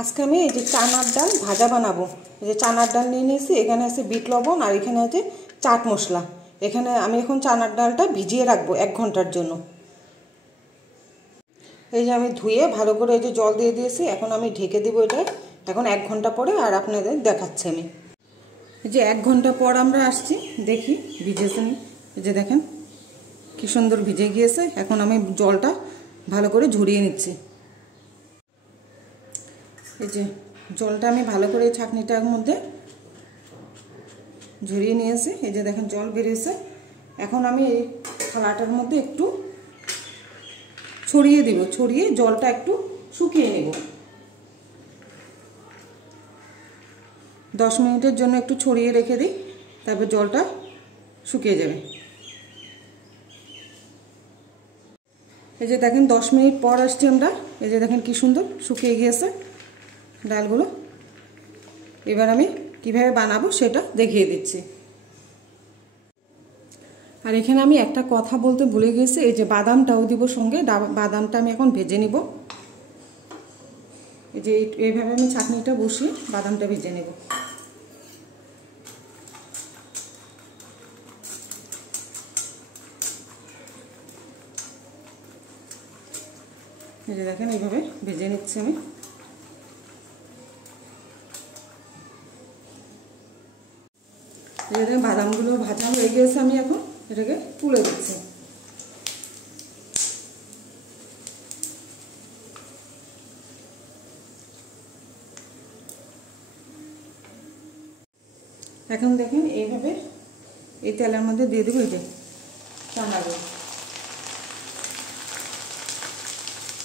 আজকে আমি এই যে চানার ডাল ভাজা বানাবো। এই যে চানার ডাল নিয়ে নিয়েছি, এখানে আছে বিট লবণ আর এখানে আছে চাট মশলা। এখানে আমি এখন চানার ডালটা ভিজিয়ে রাখবো 1 ঘন্টার জন্য। এই যে আমি ধুয়ে ভালো করে এই যে জল দিয়ে দিয়েছি, এখন আমি ঢেকে দেবো এটা। এখন 1 ঘন্টা পরে আর আপনাদের দেখাচ্ছি আমি। এই যে 1 ঘন্টা পর আমরা আসছি, দেখি ভিজেছে নি। এই যে দেখেন কি সুন্দর ভিজে গিয়েছে। এখন আমি জলটা ভালো করে ঝরিয়ে নিচ্ছি। এই যে জলটা আমি ভালো করে এই ছাঁকনিটার মধ্যে ঝরিয়ে নিয়েছি। এই যে দেখেন জল বেরিয়েছে। এখন আমি এই থালাটার মধ্যে একটু ছড়িয়ে দিব, ছড়িয়ে জলটা একটু শুকিয়ে নেব। 10 মিনিটের জন্য একটু ছড়িয়ে রেখে দিই, তারপর জলটা শুকিয়ে যাবে। এই যে দেখেন 10 মিনিট পর আসছি আমরা। এই যে দেখেন কি সুন্দর শুকিয়ে গিয়েছে ডালগুলো। এবার আমি কিভাবে বানাবো সেটা দেখিয়ে দিচ্ছি। আর এখানে আমি একটা কথা বলতে ভুলে গেছি, এই যে বাদামটাও দিব সঙ্গে। বাদামটা আমি এখন ভেজে নিব। এই যে এইভাবে আমি ছাঁকনিটা বসিয়ে বাদামটা ভেজে নেব। এই যে দেখেন এইভাবে ভেজে নিচ্ছি আমি। এই যে বাদামগুলো ভাজা হয়ে গিয়েছে, আমি এখন এটাকে তুলে দিচ্ছি। এখন দেখেন এইভাবে এই তেলের মধ্যে দিয়ে দেবো এই যে চানাগুলো।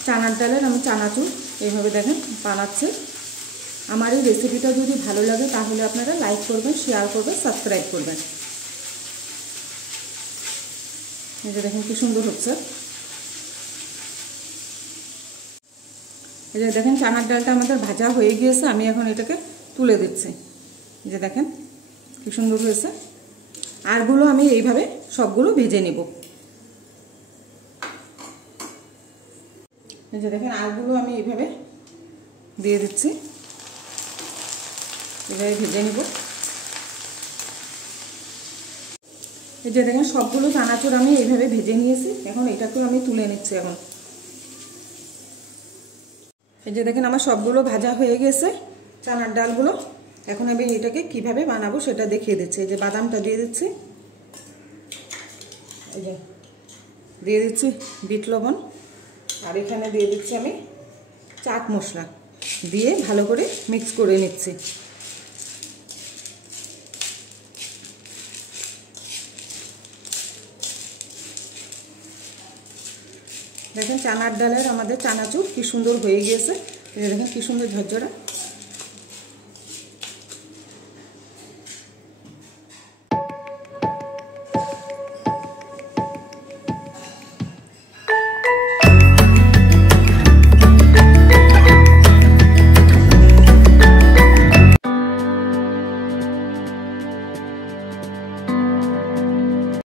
চানার ডালের আমি চানাচুর এইভাবে দেখেন বানাচ্ছি। আমার এই রেসিপিটা যদি ভালো লাগে তাহলে আপনারা লাইক করবেন, শেয়ার করবেন, সাবস্ক্রাইব করবেন। এই যে দেখেন কি সুন্দর হচ্ছে। এই যে দেখেন চানার ডালটা আমাদের ভাজা হয়ে গিয়েছে, আমি এখন এটাকে তুলে দিচ্ছি। এই যে দেখেন কি সুন্দর হয়েছে। আরগুলো আমি এইভাবে সবগুলো ভেজে নেব। এই যে দেখেন আরগুলো আমি এইভাবে দিয়ে দিচ্ছি, এভাবে ভেজে নিব। এই যে দেখেন সবগুলো চানাচুর আমি এইভাবে ভেজে নিয়েছি। এখন এটাকেও আমি তুলে নিচ্ছি এখন। এই যে দেখেন আমার সবগুলো ভাজা হয়ে গেছে চানার ডালগুলো। এখন আমি এটাকে কিভাবে বানাবো সেটা দেখিয়ে দিচ্ছি। এই যে বাদামটা দিয়ে দিচ্ছি, এই যে দিয়ে দিচ্ছি বিট লবণ, আর এখানে দিয়ে দিচ্ছি আমি চাট মশলা, দিয়ে ভালো করে মিক্স করে নিচ্ছি। দেখেন চানার ডালের আমাদের চানাচুর কি সুন্দর হয়ে গিয়েছে। দেখেন কি সুন্দর ঝরঝরা।